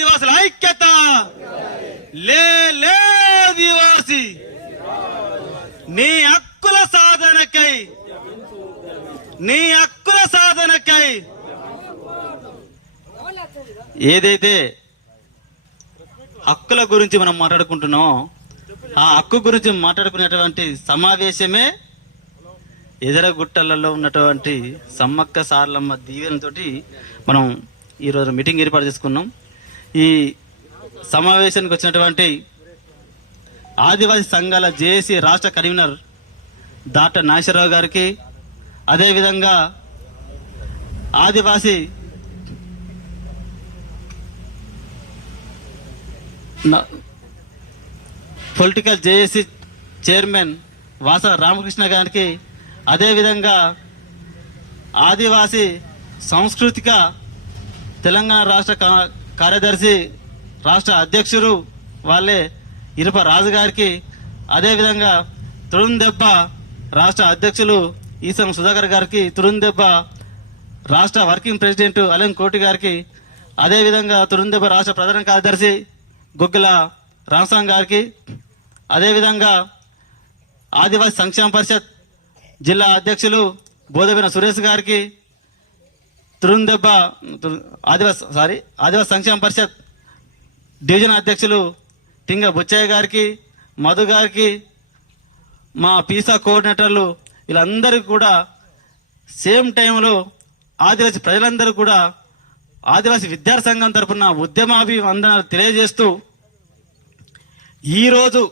ఆదివాసుల ఐక్యత, లే ఆదివాసి నీ హక్కుల సాధనకై ఏదైతే హక్కుల గురించి మనం మాట్లాడుకుంటున్నామో ఆ హక్కు గురించి మాట్లాడుకునేటువంటి సమావేశమే ఎదరగుట్టలలో ఉన్నటువంటి సమ్మక్క సారలమ్మ దీవెనతోటి మనం ఈరోజు మీటింగ్ ఏర్పాటు చేసుకున్నాం. ఈ సమావేశానికి వచ్చినటువంటి ఆదివాసీ సంఘాల జేఏసీ రాష్ట్ర కన్వీనర్ డాక్టర్ నాగేశ్వరరావు గారికి, అదేవిధంగా ఆదివాసీ పొలిటికల్ జేఏసీ చైర్మన్ వాస రామకృష్ణ గారికి, అదేవిధంగా ఆదివాసీ సాంస్కృతిక తెలంగాణ రాష్ట్ర కార్యదర్శి రాష్ట్ర అధ్యక్షుడు వాళ్ళే ఇరుప రాజు గారికి, అదేవిధంగా తురుందెబ్బ రాష్ట్ర అధ్యక్షులు ఈసం సుధాకర్ గారికి, తురుందెబ్బ రాష్ట్ర వర్కింగ్ ప్రెసిడెంట్ అలెం కోటి గారికి, అదేవిధంగా తురుందెబ్బ రాష్ట్ర ప్రధాన కార్యదర్శి గుగ్గుల రామస్వామి గారికి, అదేవిధంగా ఆదివాసీ సంక్షేమ పరిషత్ జిల్లా అధ్యక్షులు బోధవిన సురేష్ గారికి, తురుందెబ్బ ఆదివాసీ సంక్షేమ పరిషత్ డివిజన్ అధ్యక్షులు తింగ బుచ్చయ్య గారికి, మధు గారికి, మా పీసా కోఆర్డినేటర్లు వీళ్ళందరికీ కూడా సేమ్ టైంలో ఆదివాసీ ప్రజలందరూ కూడా ఆదివాసీ విద్యార్థి సంఘం తరఫున ఉద్యమాభివందనాలు తెలియజేస్తూ ఈరోజు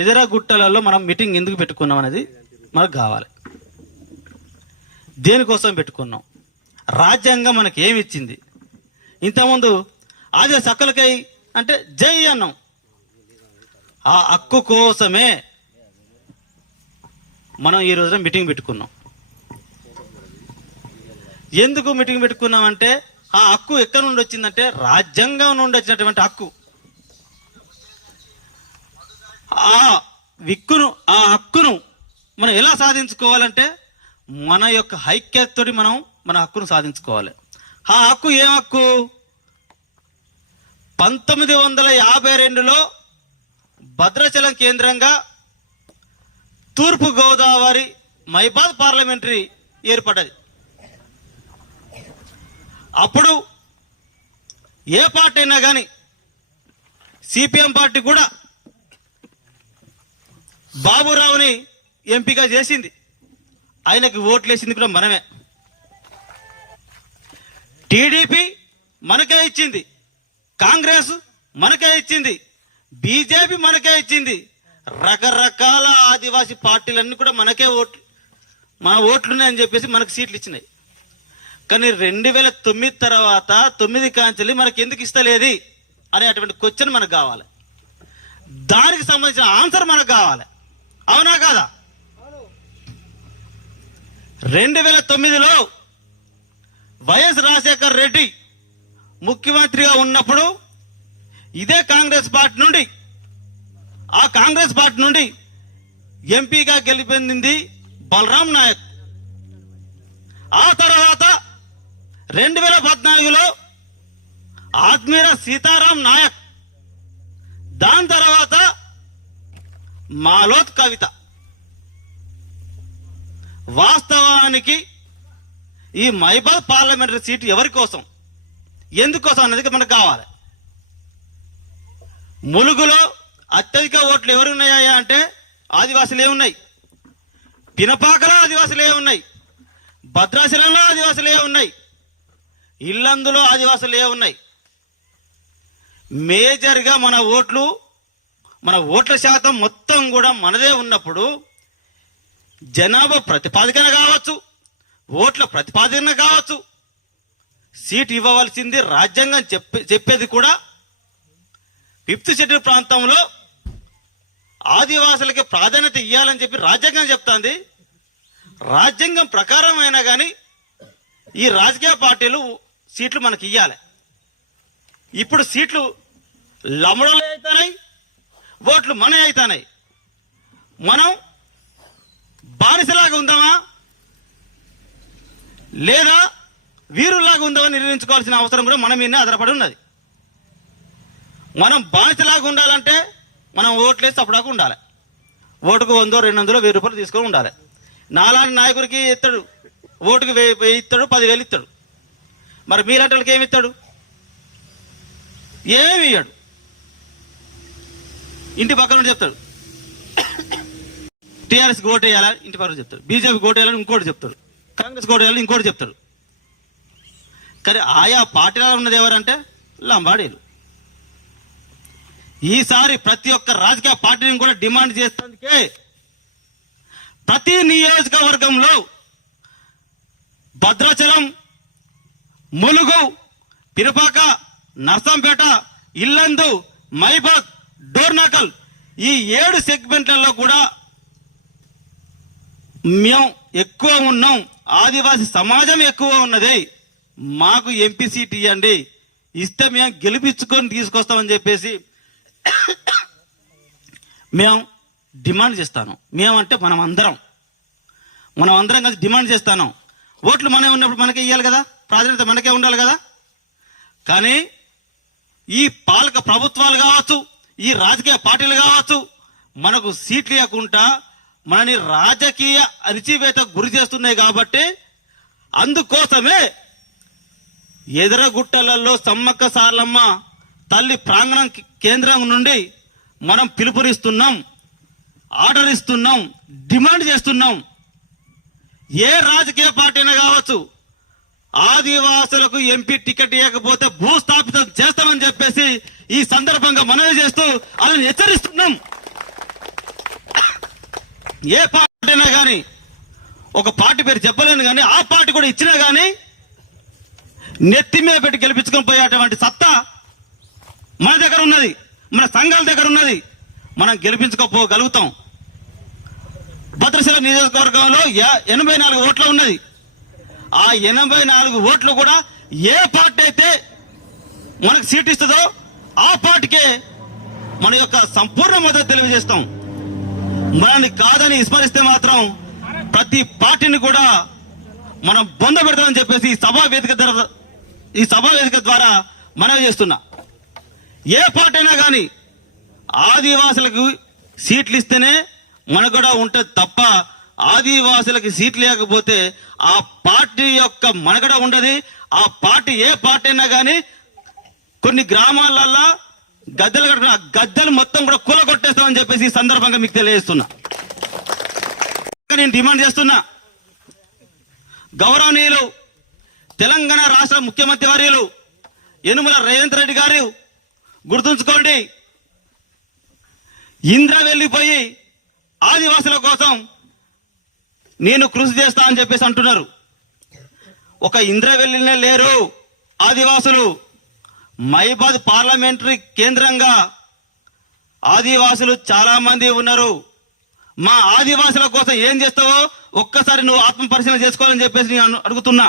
ఎదరగుట్టలలో మనం మీటింగ్ ఎందుకు పెట్టుకున్నాం అనేది మనకు కావాలి. దేనికోసం పెట్టుకున్నాం? రాజ్యాంగం మనకి ఏమి ఇచ్చింది? ఇంతకుముందు ఆదివాసీ హక్కులకై అంటే జై అన్నాం. ఆ హక్కు కోసమే మనం ఈ రోజున మీటింగ్ పెట్టుకున్నాం. ఎందుకు మీటింగ్ పెట్టుకున్నామంటే ఆ హక్కు ఎక్కడి నుండి వచ్చిందంటే రాజ్యాంగం నుండి వచ్చినటువంటి హక్కు. ఆ హక్కును మనం ఎలా సాధించుకోవాలంటే మన యొక్క ఐక్యతతోటి మనం మన హక్కును సాధించుకోవాలి. ఆ హక్కు ఏం హక్కు? 1952లో భద్రాచలం కేంద్రంగా తూర్పు గోదావరి మైబాద్ పార్లమెంటరీ ఏర్పడ్డది. అప్పుడు ఏ పార్టీ అయినా కానీ సిపిఎం పార్టీ కూడా బాబురావుని ఎంపీగా చేసింది. ఆయనకి ఓట్లేసింది కూడా మనమే. టీడీపీ మనకే ఇచ్చింది, కాంగ్రెస్ మనకే ఇచ్చింది, బీజేపీ మనకే ఇచ్చింది. రకరకాల ఆదివాసీ పార్టీలన్నీ కూడా మనకే మన ఓట్లున్నాయని చెప్పేసి మనకు సీట్లు ఇచ్చినాయి. కానీ 2009 తర్వాత 9 కాంచెల్లి మనకి ఎందుకు ఇస్తలేదు అనేటువంటి క్వశ్చన్ మనకు కావాలి. దానికి సంబంధించిన ఆన్సర్ మనకు కావాలి. అవునా కాదా? 2009లో వైఎస్ రాజశేఖర్ రెడ్డి ముఖ్యమంత్రిగా ఉన్నప్పుడు ఇదే కాంగ్రెస్ పార్టీ నుండి ఎంపీగా గెలిపొందింది బలరాం నాయక్. ఆ తర్వాత 2014లో ఆత్మీర సీతారాం నాయక్, దాని తర్వాత మాలోత్ కవిత. వాస్తవానికి ఈ మైబాద్ పార్లమెంటరీ సీటు ఎవరి కోసం, ఎందుకోసం అనేది మనకు కావాలి. ములుగులో అత్యధిక ఓట్లు ఎవరు ఉన్నాయా అంటే ఆదివాసులే ఉన్నాయి, పినపాకలో ఆదివాసులే ఉన్నాయి, భద్రాచలంలో ఆదివాసులే ఉన్నాయి, ఇల్లందులో ఆదివాసులే ఉన్నాయి. మేజర్గా మన ఓట్ల శాతం మొత్తం కూడా మనదే ఉన్నప్పుడు జనాభా ప్రతిపాదికన కావచ్చు, ఓట్ల ప్రతిపాదన కావచ్చు, సీటు ఇవ్వవలసింది రాజ్యాంగం చెప్పేది కూడా 5th షెడ్యూల్ ప్రాంతంలో ఆదివాసులకి ప్రాధాన్యత ఇవ్వాలని చెప్పి రాజ్యాంగం చెప్తాంది. రాజ్యాంగం ప్రకారం అయినా కానీ ఈ రాజకీయ పార్టీలు సీట్లు మనకి ఇవ్వాలి. ఇప్పుడు సీట్లు లమడలు అవుతున్నాయి, ఓట్లు మన అవుతున్నాయి. మనం బానిసలాగా ఉందామా లేదా వీరుల్లాగా ఉందామని నిర్ణయించుకోవాల్సిన అవసరం కూడా మన మీదనే ఆధారపడి ఉన్నది. మనం బానిసలాగా ఉండాలంటే మనం ఓట్లేసి అప్పుడాకు ఉండాలి. ఓటుకు 100, 200, 1000 రూపాయలు తీసుకొని ఉండాలి. నాలాంటి నాయకుడికి ఇస్తాడు, ఓటుకు 1000 ఇస్తాడు, 10,000 ఇస్తాడు. మరి మీలాంటి వాళ్ళకి ఏమి ఇస్తాడు? ఏమి ఇయ్యాడు. ఇంటి పక్కన చెప్తాడు, టీఆర్ఎస్కి ఓటు వేయాలని ఇంటి పక్కన చెప్తాడు, బీజేపీకి ఓటు వేయాలని ఇంకోటి చెప్తాడు, కాంగ్రెస్ ఓటు వేయాలని ఇంకోటి చెప్తాడు. కానీ ఆయా పార్టీలో ఉన్నది ఎవరంటే లంబాడీలు. ఈసారి ప్రతి ఒక్క రాజకీయ పార్టీని కూడా డిమాండ్ చేసేందుకే ప్రతి నియోజకవర్గంలో భద్రాచలం, ములుగు, పిరపాక, నర్సంపేట, ఇల్లందు, మైబాద్, డోర్నాకల్ ఈ 7 సెగ్మెంట్లలో కూడా మేము ఎక్కువ ఉన్నాం. ఆదివాసీ సమాజం ఎక్కువ ఉన్నది. మాకు ఎంపీ సీట్ ఇవ్వండి, ఇస్తే మేము గెలిపించుకొని తీసుకొస్తామని చెప్పేసి మేము డిమాండ్ చేస్తాను. మేమంటే మనం అందరం కలిసి డిమాండ్ చేస్తాను. ఓట్లు మనమే ఉన్నప్పుడు మనకే ఇవ్వాలి కదా, ప్రాధాన్యత మనకే ఉండాలి కదా. కానీ ఈ పాలక ప్రభుత్వాలు కావచ్చు, ఈ రాజకీయ పార్టీలు కావచ్చు, మనకు సీట్లు ఇవ్వకుండా మనని రాజకీయ అణిచివేతకు గురి చేస్తున్నాయి. కాబట్టి అందుకోసమే ఎదరగుట్టలలో సమ్మక్క సార్లమ్మ తల్లి ప్రాంగణం కేంద్రం నుండి మనం పిలుపునిస్తున్నాం, ఆర్డర్ ఇస్తున్నాం, డిమాండ్ చేస్తున్నాం. ఏ రాజకీయ పార్టీ అయినా కావచ్చు, ఆదివాసులకు ఎంపీ టికెట్ ఇవ్వకపోతే భూస్థాపితం చేస్తామని చెప్పేసి ఈ సందర్భంగా మనవి చేస్తూ వాళ్ళని హెచ్చరిస్తున్నాం. ఏ పార్టీ అయినా కానీ, ఒక పార్టీ పేరు చెప్పలేను కానీ ఆ పార్టీ కూడా ఇచ్చినా కానీ నెత్తి మీద పెట్టి గెలిపించుకొని పోయేటువంటి సత్తా మన దగ్గర ఉన్నది, మన సంఘాల దగ్గర ఉన్నది. మనం గెలిపించుకోపోగలుగుతాం. భద్రాచలం నియోజకవర్గంలో 84 ఓట్లు ఉన్నది. ఆ 84 ఓట్లు కూడా ఏ పార్టీ అయితే మనకు సీట్ ఇస్తుందో ఆ పార్టీకే మన యొక్క సంపూర్ణ మద్దతు తెలియజేస్తాం. మనల్ని కాదని విస్మరిస్తే మాత్రం ప్రతి పార్టీని కూడా మనం బొంద పెడతామని చెప్పేసి ఈ సభా వేదిక ద్వారా మనవి చేస్తున్నా. ఏ పార్టీ అయినా కానీ ఆదివాసులకు సీట్లు ఇస్తేనే మనకు కూడా ఉంటుంది తప్ప ఆదివాసులకి సీట్లు లేకపోతే ఆ పార్టీ యొక్క మనగడ ఉండదు. ఆ పార్టీ ఏ పార్టీ అయినా కానీ కొన్ని గ్రామాలల్లో గద్దెలు కట్టుకున్న గద్దెలు మొత్తం కూడా కూలగొట్టేస్తామని చెప్పేసి ఈ సందర్భంగా మీకు తెలియజేస్తున్నా. నేను డిమాండ్ చేస్తున్నా, గౌరవనీయులు తెలంగాణ రాష్ట్ర ముఖ్యమంత్రి వర్యులు యనుమల రేవంత్ రెడ్డి గారు గుర్తుంచుకోండి, ఇంద్ర వెళ్ళిపోయి ఆదివాసుల కోసం నేను కృషి చేస్తా అని చెప్పేసి అంటున్నారు. ఒక ఇంద్ర వెళ్ళినే లేరు ఆదివాసులు. మైబాద్ పార్లమెంటరీ కేంద్రంగా ఆదివాసులు చాలా మంది ఉన్నారు. మా ఆదివాసుల కోసం ఏం చేస్తావో ఒక్కసారి నువ్వు ఆత్మ పరిశీలన చేసుకోవాలని చెప్పేసి నేను అడుగుతున్నా.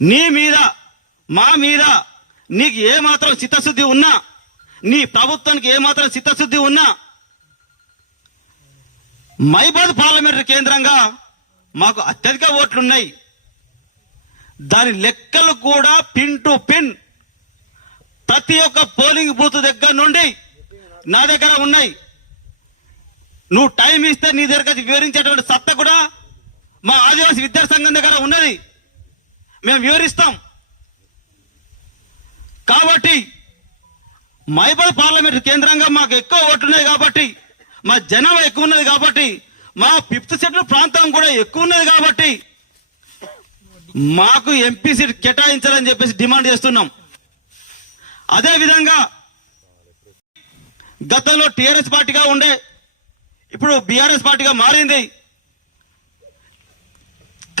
నీ మీద, మా మీద నీకు ఏమాత్రం చిత్తశుద్ధి ఉన్నా, నీ ప్రభుత్వానికి ఏమాత్రం చిత్తశుద్ధి ఉన్నా, మైబాద్ పార్లమెంటరీ కేంద్రంగా మాకు అత్యధిక ఓట్లున్నాయి. దాని లెక్కలు కూడా పిన్ టు పిన్ ప్రతి ఒక్క పోలింగ్ బూత్ దగ్గర నుండి నా దగ్గర ఉన్నాయి. నువ్వు టైం ఇస్తే నీ దగ్గర వివరించేటువంటి సత్తా కూడా మా ఆదివాసీ విద్యార్థి సంఘం దగ్గర ఉన్నది. మేము వివరిస్తాం. కాబట్టి మైబాద్ పార్లమెంటరీ కేంద్రంగా మాకు ఎక్కువ ఓట్లున్నాయి కాబట్టి, మా జనాభా ఎక్కువ ఉన్నది కాబట్టి, మా 5th షెడ్యూల్ ప్రాంతం కూడా ఎక్కువ ఉన్నది కాబట్టి మాకు ఎంపీ సీట్ కేటాయించాలని చెప్పేసి డిమాండ్ చేస్తున్నాం. అదేవిధంగా గతంలో టీఆర్ఎస్ పార్టీగా ఉండే ఇప్పుడు బీఆర్ఎస్ పార్టీగా మారింది.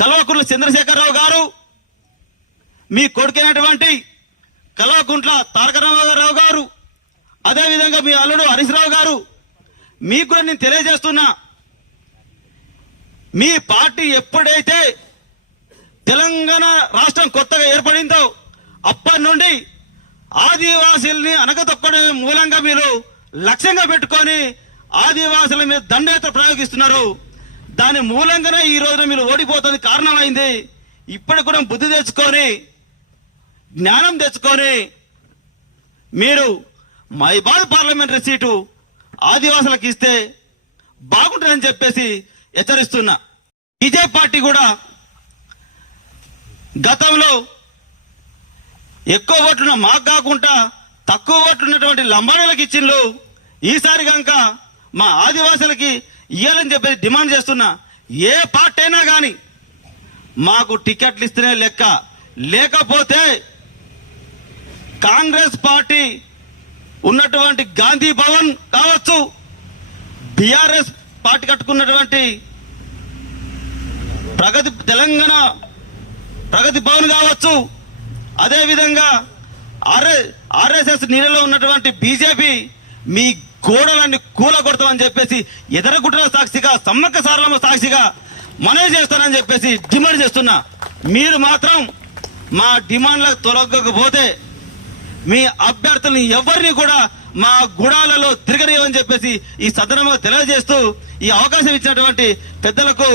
కల్వకుంట్ల చంద్రశేఖరరావు గారు, మీ కొడుకైనటువంటి కల్వకుంట్ల తారక రామారావు గారు, అదేవిధంగా మీ అల్లుడు హరీష్ రావు గారు, మీకు కూడా నేను తెలియజేస్తున్నా, మీ పార్టీ ఎప్పుడైతే తెలంగాణ రాష్ట్రం కొత్తగా ఏర్పడిందో అప్పటి నుండి ఆదివాసీల్ని అనగతొక్కడం మూలంగా మీరు లక్ష్యంగా పెట్టుకొని ఆదివాసుల మీద దండయాత్ర ప్రయోగిస్తున్నారు. దాని మూలంగానే ఈ రోజున మీరు ఓడిపోతుంది కారణమైంది. ఇప్పటికి కూడా బుద్ధి తెచ్చుకొని జ్ఞానం తెచ్చుకొని మీరు మైబాద్ పార్లమెంటరీ సీటు ఆదివాసులకు ఇస్తే బాగుంటుందని చెప్పేసి హెచ్చరిస్తున్నా. బీజేపీ పార్టీ కూడా గతంలో ఎక్కువ ఓట్లున్న మాకు కాకుండా తక్కువ ఓట్లున్నటువంటి లంబాడీలకు ఇచ్చిండ్రు. ఈసారి కనుక మా ఆదివాసులకి ఇవ్వాలని చెప్పేసి డిమాండ్ చేస్తున్నా. ఏ పార్టీ అయినా కానీ మాకు టికెట్లు ఇస్తేనే లెక్క, లేకపోతే కాంగ్రెస్ పార్టీ ఉన్నటువంటి గాంధీ భవన్ కావచ్చు, బీఆర్ఎస్ పార్టీ కట్టుకున్నటువంటి తెలంగాణ ప్రగతి భవన్ కావచ్చు, అదే విధంగా ఆర్ఎస్ఎస్ నీడలో ఉన్నటువంటి బీజేపీ మీ గోడలన్నీ కూలగొడతామని చెప్పేసి ఎదరగుట్ట సాక్షిగా సమ్మక్క సారలమ్మ సాక్షిగా మనవి చేస్తానని చెప్పేసి డిమాండ్ చేస్తున్నా. మీరు మాత్రం మా డిమాండ్లకు తొలగకపోతే మీ అభ్యర్థుల్ని ఎవరిని కూడా మా గుడాలలో తిరగనివ్వని చెప్పేసి ఈ సదనంలో తెలియజేస్తూ ఈ అవకాశం ఇచ్చినటువంటి పెద్దలకు